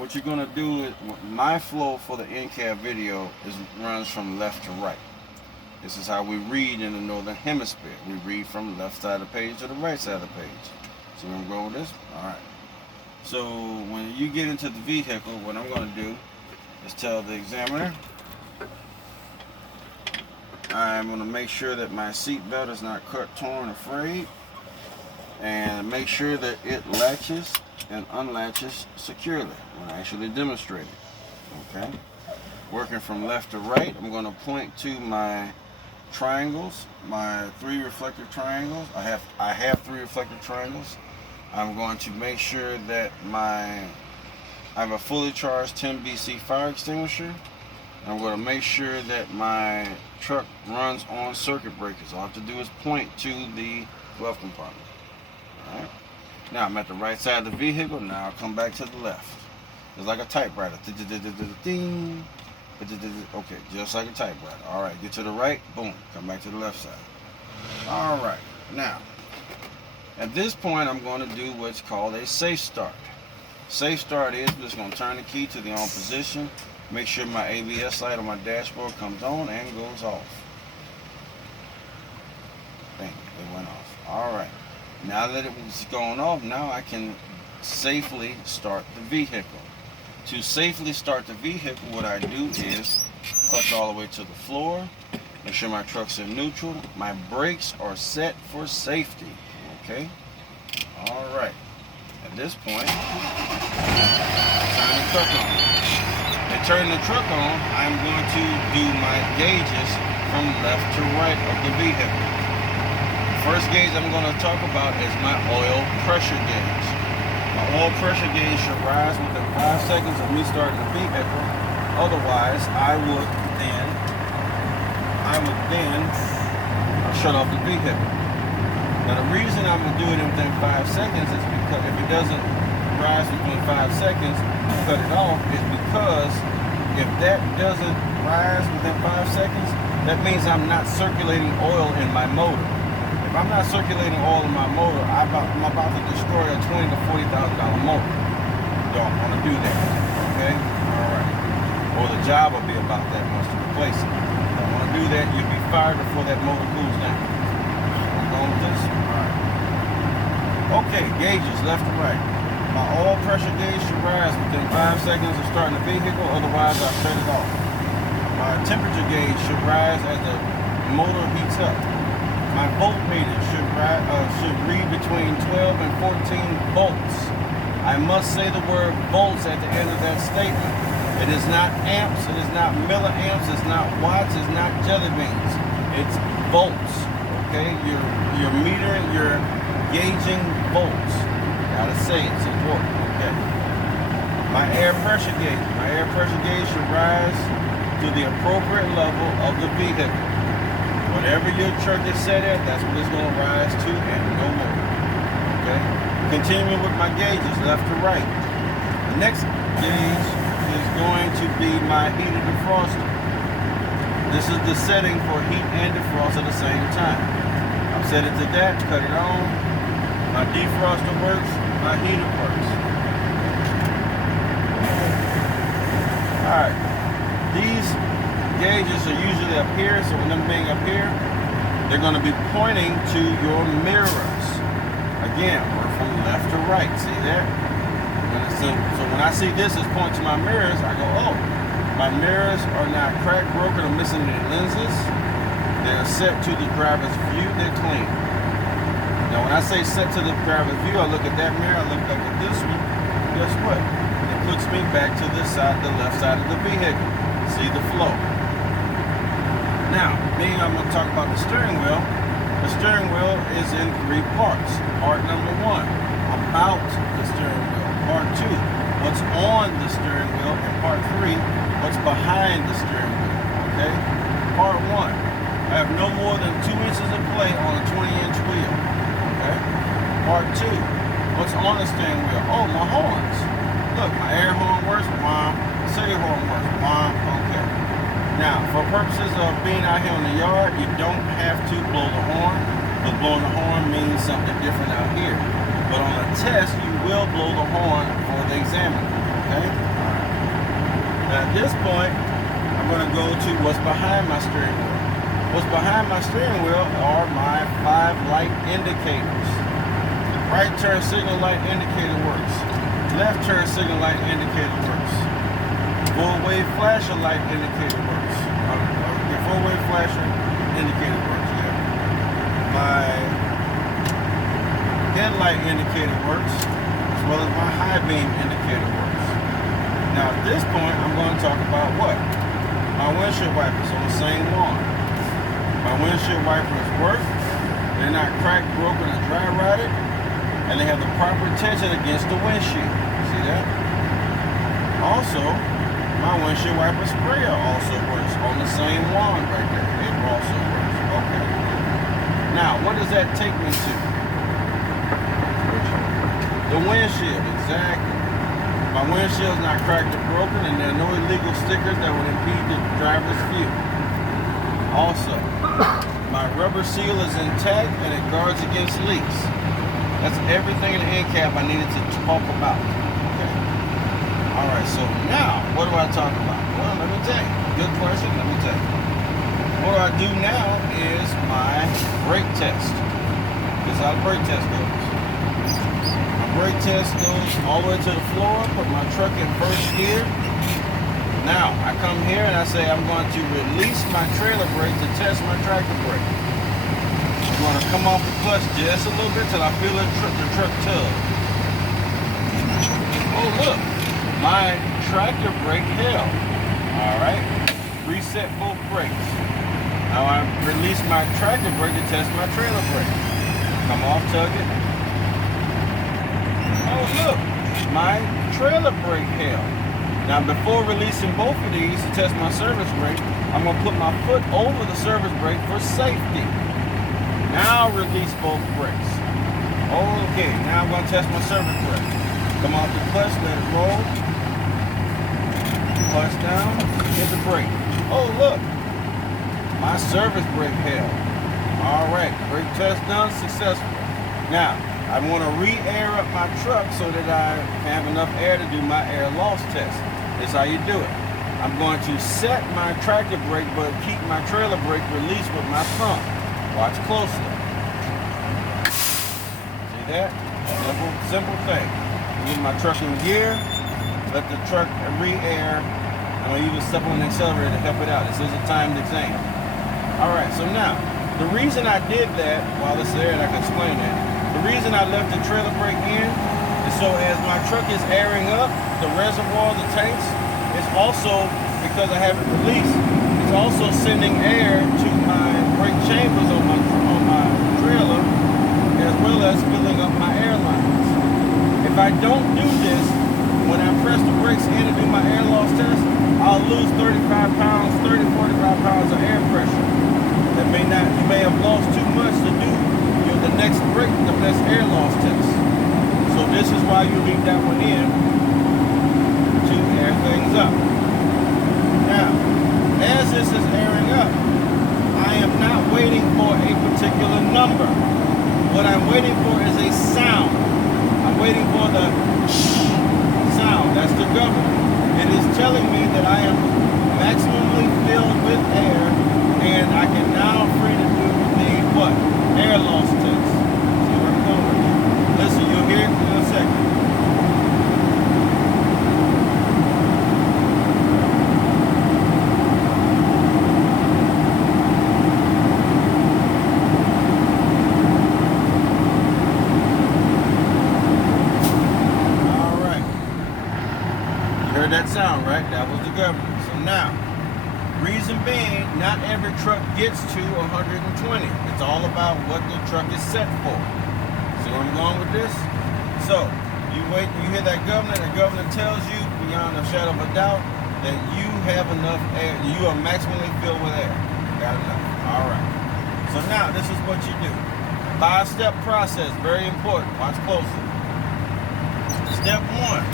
what you're gonna do is, my flow for the in-cab video runs from left to right. This is how we read in the Northern Hemisphere. We read from the left side of the page to the right side of the page. See where I'm going with this? All right. So when you get into the vehicle, what I'm gonna do is tell the examiner I'm gonna make sure that my seat belt is not cut, torn, or frayed, and make sure that it latches and unlatches securely when I actually demonstrate it. Okay? Working from left to right, I'm going to point to my triangles, my 3 reflective triangles. I have 3 reflective triangles. I'm going to make sure that I have a fully charged 10 BC fire extinguisher. I'm going to make sure that my truck runs on circuit breakers. All I have to do is point to the glove compartment. All right. Now I'm at the right side of the vehicle. Now I'll come back to the left. It's like a typewriter. Ding. Okay, just like a typewriter. All right, get to the right. Boom. Come back to the left side. All right. Now, at this point, I'm going to do what's called a safe start. Safe start is just going to turn the key to the on position. Make sure my ABS light on my dashboard comes on and goes off. Bang, it went off. All right. Now that it was going off, now I can safely start the vehicle. To safely start the vehicle, what I do is clutch all the way to the floor, make sure my truck's in neutral, my brakes are set for safety, okay? All right. At this point, turn the truck on. And turning the truck on, I'm going to do my gauges from left to right of the vehicle. First gauge I'm going to talk about is my oil pressure gauge. My oil pressure gauge should rise within 5 seconds of me starting the vehicle. Otherwise, I would then shut off the vehicle. Now the reason I'm going to do it within 5 seconds is because if it doesn't rise within 5 seconds, cut it off, is because if that doesn't rise within 5 seconds, that means I'm not circulating oil in my motor. If I'm not circulating oil in my motor, I'm about to destroy a $20,000 to $40,000 motor. Don't want to do that, okay? All right. Or the job will be about that much to replace it. Don't want to do that. You'll be fired before that motor cools down. I'm going with this. All right. Okay, gauges left to right. My oil pressure gauge should rise within 5 seconds of starting the vehicle. Otherwise, I'll shut it off. My temperature gauge should rise as the motor heats up. My voltmeter should read between 12 and 14 volts. I must say the word volts at the end of that statement. It is not amps, it is not milliamps, it's not watts, it's not jelly beans. It's volts, okay? You're metering, you're gauging volts. Gotta say it's important, okay? My air pressure gauge should rise to the appropriate level of the vehicle. Whatever your truck is set at, that's what it's going to rise to and no more. Okay? Continuing with my gauges, left to right. The next gauge is going to be my heater defroster. This is the setting for heat and defrost at the same time. I've set it to that, cut it on. My defroster works, my heater works. Alright. These gauges are usually up here, so when them being up here, they're going to be pointing to your mirrors. Again, we're from left to right. See there? So when I see this as pointing to my mirrors, I go, oh, my mirrors are not cracked, broken, or missing any lenses. They're set to the driver's view. They're clean. Now, when I say set to the driver's view, I look at that mirror, I look back at this one. Guess what? It puts me back to the left side of the vehicle. See the flow. Now, I'm going to talk about the steering wheel. The steering wheel is in 3 parts. Part number 1, about the steering wheel. Part 2, what's on the steering wheel. And part 3, what's behind the steering wheel. Okay? Part 1, I have no more than 2 inches of play on a 20-inch wheel. Okay? Part 2, what's on the steering wheel? Oh, my horns. Look, my air horn works. Mom. City horn works. Mom. Okay. Now, for purposes of being out here in the yard, you don't have to blow the horn, because blowing the horn means something different out here. But on a test, you will blow the horn for the examiner, okay? Now at this point, I'm going to go to what's behind my steering wheel. What's behind my steering wheel are my 5 light indicators. Right turn signal light indicator works. Left turn signal light indicator works. Full wave flasher light indicator works. Full wave flasher indicator works, yeah. My headlight indicator works, as well as my high beam indicator works. Now at this point, I'm going to talk about what? My windshield wipers on the same lawn. My windshield wipers work. They're not cracked, broken, or dry rotted, and they have the proper tension against the windshield. See that? Also, my windshield wiper sprayer also works on the same lawn right there. It also works. Okay. Now, what does that take me to? The windshield, exactly. My windshield's not cracked or broken, and there are no illegal stickers that would impede the driver's view. Also, my rubber seal is intact and it guards against leaks. That's everything in the end cap I needed to talk about. Okay. Alright, so now, what do I talk about? Well, let me tell you. Good question, let me tell you. What I do now is my brake test. This is how the brake test goes. My brake test goes all the way to the floor, put my truck in first gear. Now, I come here and I say I'm going to release my trailer brake to test my tractor brake. I'm going to come off the clutch just a little bit till I feel the truck tug. Oh, look. My tractor brake held. Alright. Reset both brakes. Now I release my tractor brake to test my trailer brake. Come off, tug it. Oh, look. My trailer brake held. Now before releasing both of these to test my service brake, I'm going to put my foot over the service brake for safety. Now release both brakes. Okay, now I'm going to test my service brake. Come off the clutch, let it roll. Clutch down, hit the brake. Oh look, my service brake held. Alright, brake test done, successful. Now, I want to re-air up my truck so that I have enough air to do my air loss test. This is how you do it. I'm going to set my tractor brake but keep my trailer brake released with my thumb. Watch closely. See that? Simple thing. Get my truck in gear, let the truck re-air. I'm going to even step on the accelerator to help it out. This is a timed exam. Alright, so now, the reason I did that, while it's there and I can explain that, the reason I left the trailer brake in is so as my truck is airing up, the reservoir, the tanks, it's also, because I have it released, it's also sending air to my brake chambers on my trailer, as well as filling up my air lines. If I don't do this, when I press the brakes in to do my air loss test, I'll lose 35 pounds, 30, 45 pounds of air pressure. That you may have lost too much to do the next brake, the next air loss test. So this is why you leave that one in to air things up. Now, as this is airing up, I am not waiting for a particular number. What I'm waiting for is a sound. I'm waiting for the shh sound. That's the governor. It is telling me that I am maximally filled with air and I can now free to do the what? Air loss test. See where I'm going with it. Listen, you'll hear it in a second. Alright. You heard that sound, right? That was the governor. So now, reason being, not every truck gets to 120. It's all about what the truck is set for. See where I'm going with this? So, you wait, you hear that governor, the governor tells you, beyond a shadow of a doubt, that you have enough air, you are maximally filled with air. Got enough. Alright. So now, this is what you do. 5-step process, very important. Watch closely. Step 1,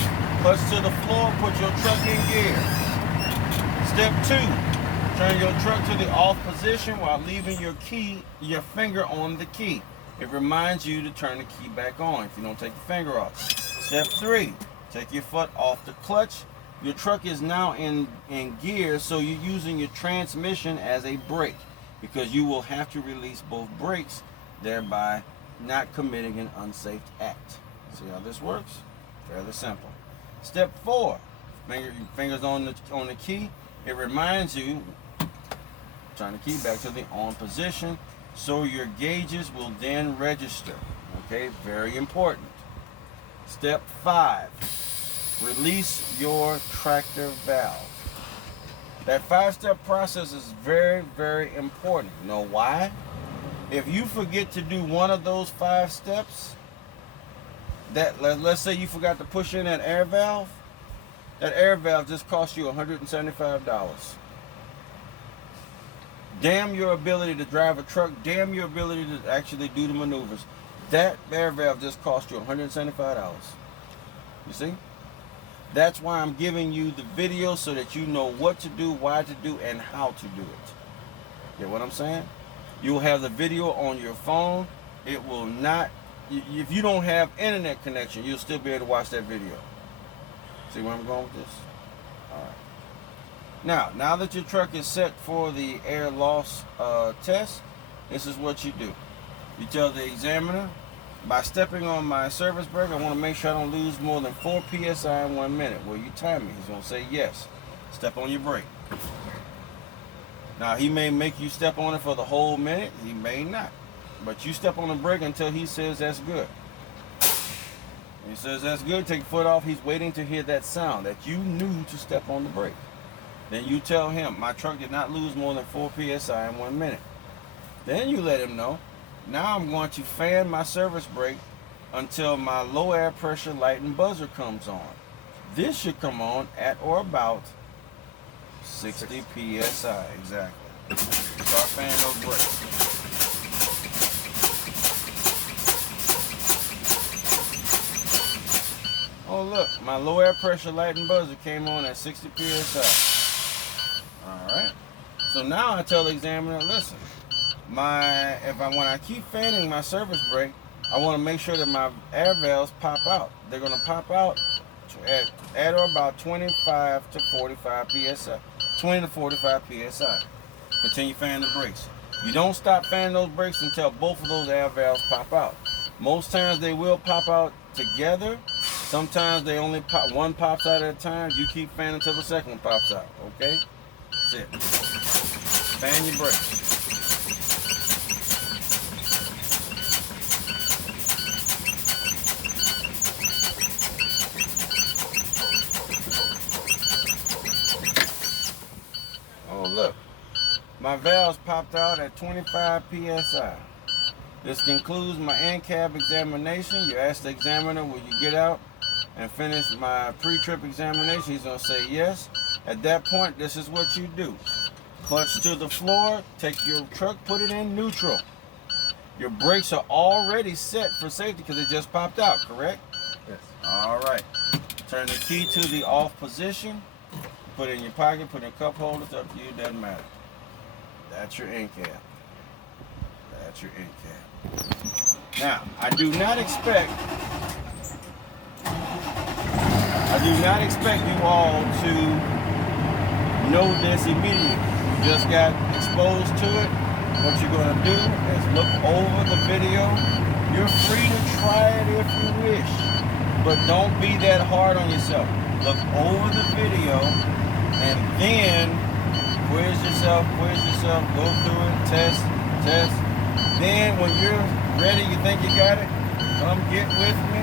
clutch to the floor, put your truck in gear. Step 2, turn your truck to the off position while leaving your finger on the key. It reminds you to turn the key back on if you don't take your finger off. Step 3, take your foot off the clutch Your truck is now in gear, so you're using your transmission as a brake because you will have to release both brakes, thereby not committing an unsafe act. See how this works? Fairly simple. Step 4, fingers on the key. It reminds you, turn the key back to the on position, so your gauges will then register. Okay, very important. Step 5, release your tractor valve. That 5-step process is very, very important. You know why? If you forget to do one of those 5 steps, let's say you forgot to push in that air valve just cost you $175. Damn your ability to drive a truck, damn your ability to actually do the maneuvers. That air valve just cost you $175. You see? That's why I'm giving you the video so that you know what to do, why to do, and how to do it. Get what I'm saying? You'll have the video on your phone. It will not, if you don't have internet connection, you'll still be able to watch that video. See where I'm going with this? All right. Now that your truck is set for the air loss test, this is what you do. You tell the examiner, by stepping on my service brake, I want to make sure I don't lose more than 4 psi in 1 minute. Will you time me? He's going to say yes. Step on your brake. Now, he may make you step on it for the whole minute. He may not. But you step on the brake until he says that's good. When he says that's good, take your foot off. He's waiting to hear that sound that you knew to step on the brake. Then you tell him, my truck did not lose more than 4 psi in 1 minute. Then you let him know, now I'm going to fan my service brake until my low air pressure light and buzzer comes on. This should come on at or about 60 psi, exactly. Start fanning those brakes. Oh look, my low air pressure light and buzzer came on at 60 psi. Alright. So now I tell the examiner, listen, when I keep fanning my service brake, I want to make sure that my air valves pop out. They're going to pop out at or about 25 to 45 psi. 20 to 45 psi. Continue fanning the brakes. You don't stop fanning those brakes until both of those air valves pop out. Most times they will pop out together. Sometimes they only pop, one pops out at a time. You keep fanning until the second one pops out. Okay? That's it. Fan your brakes. Oh look, my valves popped out at 25 psi. This concludes my in-cab examination. You ask the examiner, will you get out and finish my pre-trip examination? He's going to say yes. At that point, this is what you do. Clutch to the floor, take your truck, put it in neutral. Your brakes are already set for safety because it just popped out, correct? Yes. All right. Turn the key to the off position. Put it in your pocket, put it in a cup holder. It's up to you, doesn't matter. That's your in-cab. That's your in-cab. Now, I do not expect you all to know this immediately. You just got exposed to it. What you're going to do is look over the video. You're free to try it if you wish, but don't be that hard on yourself. Look over the video and then quiz yourself, go through it, test. Then when you're ready, you think you got it, come get with me.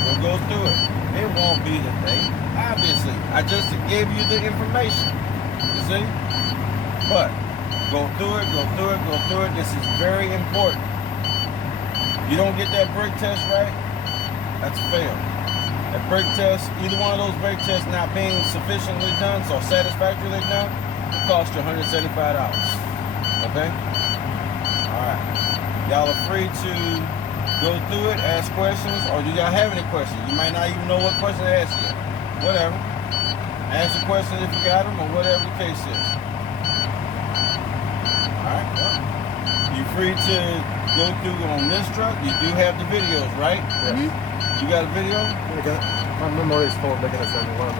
We'll go through it. It won't be today, obviously. I just gave you the information, you see? But go through it. This is very important. You don't get that brake test right, that's a fail. That brake test, either one of those brake tests not being sufficiently done, so satisfactorily done, it costs you $175. Okay? Alright. Y'all are free to go through it, ask questions, or do y'all have any questions? You might not even know what question to ask yet. Whatever. Ask your questions if you got them, or whatever the case is. Alright, well, you're free to go through on this truck. You do have the videos, right? Yes. You got a video? My memory is full. They're going to send me one.